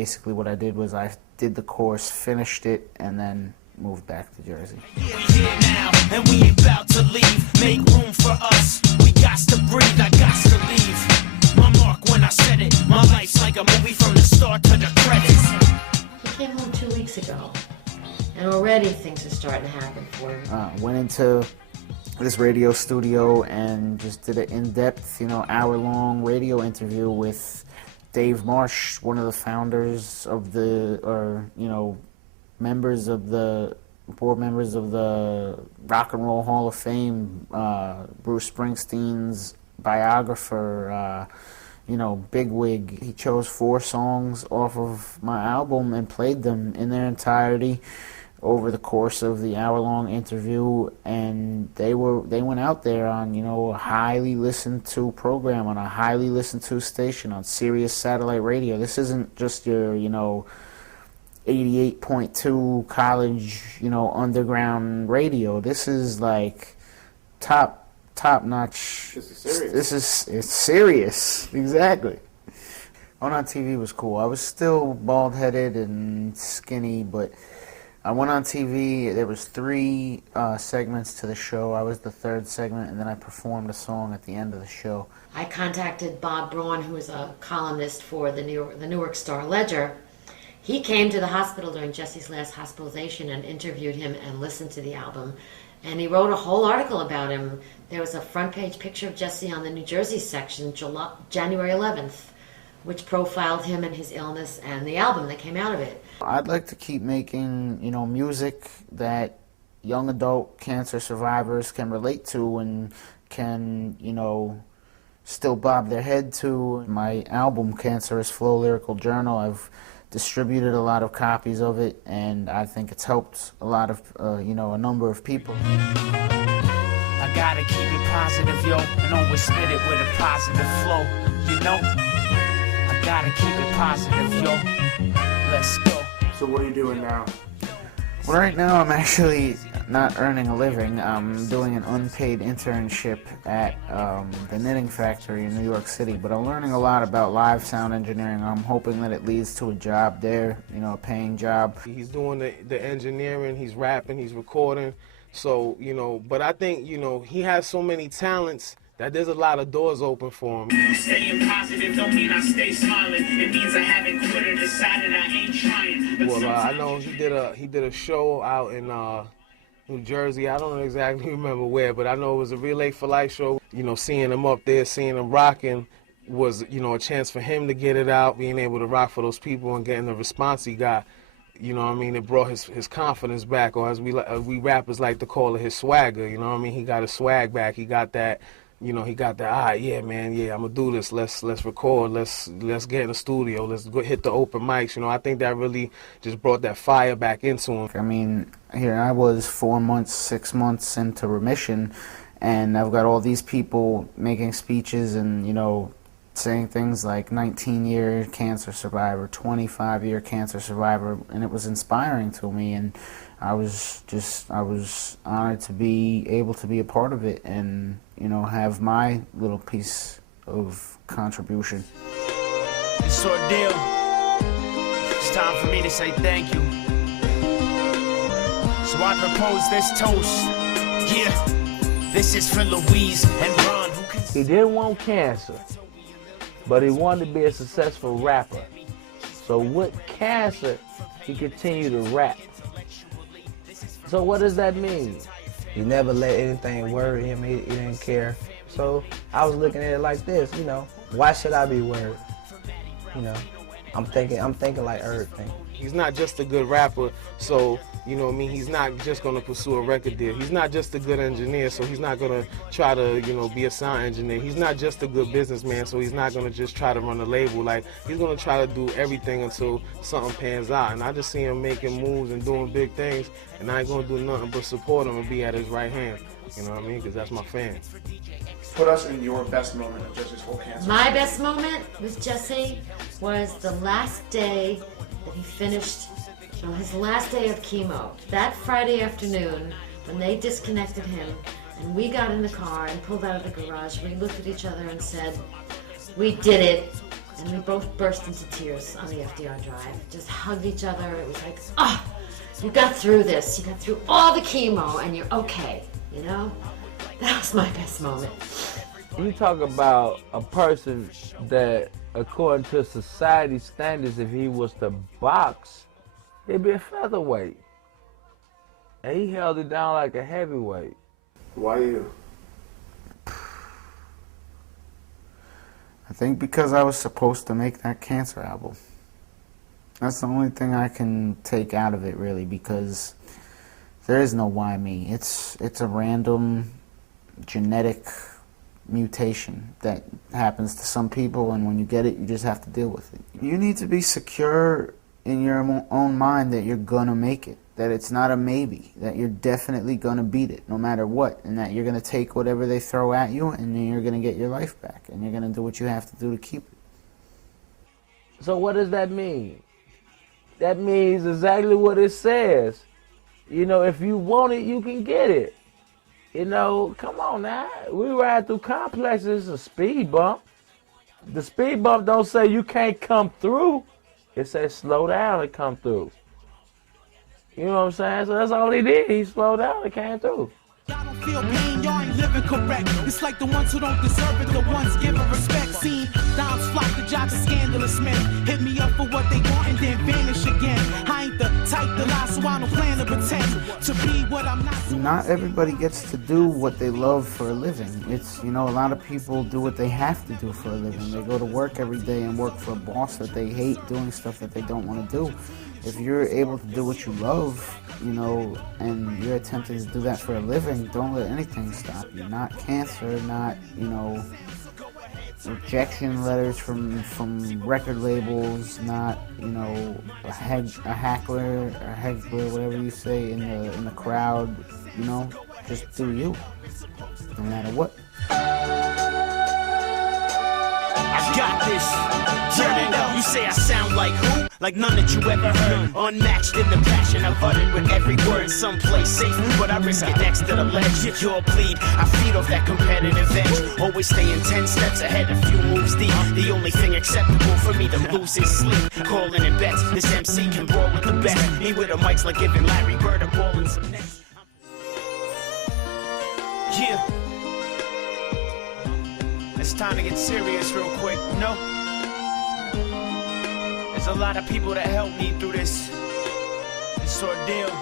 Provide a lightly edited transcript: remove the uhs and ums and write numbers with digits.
basically what I did was I did the course, finished it, and then moved back to Jersey. Now, and we about to leave. Make room for us. We got to breathe. I got to leave. My mark when I said it. My life's like a movie from the start to the credits. He came home 2 weeks ago, and already things are starting to happen for him. Went into this radio studio and just did an in-depth, hour-long radio interview with Dave Marsh, one of the founders of board members of the Rock and Roll Hall of Fame, Bruce Springsteen's biographer, bigwig. He chose 4 songs off of my album and played them in their entirety over the course of the hour-long interview, and they went out there on, a highly listened to program on a highly listened to station on Sirius satellite radio. This isn't just your, 88.2 college, underground radio. This is like top notch. It's serious. Exactly. On TV was cool. I was still bald-headed and skinny, but I went on TV. There was 3 segments to the show. I was the 3rd segment, and then I performed a song at the end of the show. I contacted Bob Braun, who is a columnist for the Newark Star-Ledger. He came to the hospital during Jesse's last hospitalization and interviewed him and listened to the album. And he wrote a whole article about him. There was a front-page picture of Jesse on the New Jersey section, January 11th, which profiled him and his illness and the album that came out of it. I'd like to keep making, music that young adult cancer survivors can relate to and can, still bob their head to. My album, Cancerous Flow Lyrical Journal, I've distributed a lot of copies of it, and I think it's helped a lot of, a number of people. I gotta keep it positive, yo, and always spit it with a positive flow, I gotta keep it positive, yo. Let's go. So what are you doing now? Well, right now I'm actually not earning a living. I'm doing an unpaid internship at the Knitting Factory in New York City, but I'm learning a lot about live sound engineering. I'm hoping that it leads to a job there, a paying job. He's doing the engineering, he's rapping, he's recording, so, but I think, he has so many talents that there's a lot of doors open for him. Staying positive don't mean I stay smiling. It means I haven't quit or decided I ain't trying. Well, I know he did a show out in New Jersey. I don't exactly remember where, but I know it was a Relay for Life show. Seeing him up there, seeing him rocking was, a chance for him to get it out, being able to rock for those people and getting the response he got. It brought his confidence back, or as we rappers like to call it, his swagger. He got his swag back. He got that. He got that, all right, yeah, man, yeah, I'm going to do this. Let's record. Let's get in the studio. Let's go hit the open mics. I think that really just brought that fire back into him. Here I was 4 months, 6 months into remission, and I've got all these people making speeches and, saying things like 19-year cancer survivor, 25-year cancer survivor, and it was inspiring to me, and I was honored to be able to be a part of it and, have my little piece of contribution. It's ordeal. It's time for me to say thank you. So I propose this toast. Yeah, this is for Louise and Ron. He didn't want cancer, but he wanted to be a successful rapper. So with cancer, he continued to rap. So what does that mean? He never let anything worry him. He didn't care. So I was looking at it like this, why should I be worried? I'm thinking like everything. He's not just a good rapper, so, he's not just going to pursue a record deal. He's not just a good engineer, so he's not going to try to, be a sound engineer. He's not just a good businessman, so he's not going to just try to run a label. Like, he's going to try to do everything until something pans out. And I just see him making moves and doing big things, and I ain't going to do nothing but support him and be at his right hand. Because that's my fan. Put us in your best moment of Jesse's whole cancer. My best moment with Jesse was the last day that he finished his last day of chemo. That Friday afternoon, when they disconnected him, and we got in the car and pulled out of the garage, we looked at each other and said, we did it. And we both burst into tears on the FDR Drive. Just hugged each other. It was like, ah, you got through this. You got through all the chemo and you're okay, you know? That was my best moment. You talk about a person that, according to society standards, if he was to box, he'd be a featherweight. And he held it down like a heavyweight. Why you? I think because I was supposed to make that Cancer album. That's the only thing I can take out of it, really, because there is no why me. It's a random genetic mutation that happens to some people, and when you get it, you just have to deal with it. You need to be secure in your own mind that you're gonna make it, that it's not a maybe, that you're definitely gonna beat it no matter what, and that you're gonna take whatever they throw at you, and then you're gonna get your life back, and you're gonna do what you have to do to keep it. So what does that mean? That means exactly what it says. You know, if you want it, you can get it. You know, come on now. We ride through complexes, a speed bump. The speed bump don't say you can't come through. It says slow down and come through. You know what I'm saying? So that's all he did. He slowed down and came through. Y'all don't feel pain, y'all ain't living correct. It's like the ones who don't deserve it, the ones giving respect. Seen dimes flock the jocks of scandalous men. Hit me up for what they want and then vanish again. I ain't the type to lie, so I don't plan to pretend to be what I'm not. Not everybody gets to do what they love for a living. It's, you know, a lot of people do what they have to do for a living. They go to work every day and work for a boss that they hate, doing stuff that they don't want to do. If you're able to do what you love, you know, and you're attempting to do that for a living, don't let anything stop you. Not cancer, not, you know, rejection letters from record labels, not, you know, a heckler, whatever you say in the crowd, you know, just do you, no matter what. I got this. Turn it up. You say I sound like who? Like none that you ever heard. Unmatched in the passion I've uttered with every word. Someplace safe, but I risk it next to the ledge. You'll bleed. I feed off that competitive edge. Always staying 10 steps ahead, a few moves deep. The only thing acceptable for me to lose is sleep. Calling it bets. This MC can brawl with the best. Me with a mic's like giving Larry Bird a ball and some nets. Yeah. It's time to get serious real quick, you know? There's a lot of people that helped me through this ordeal.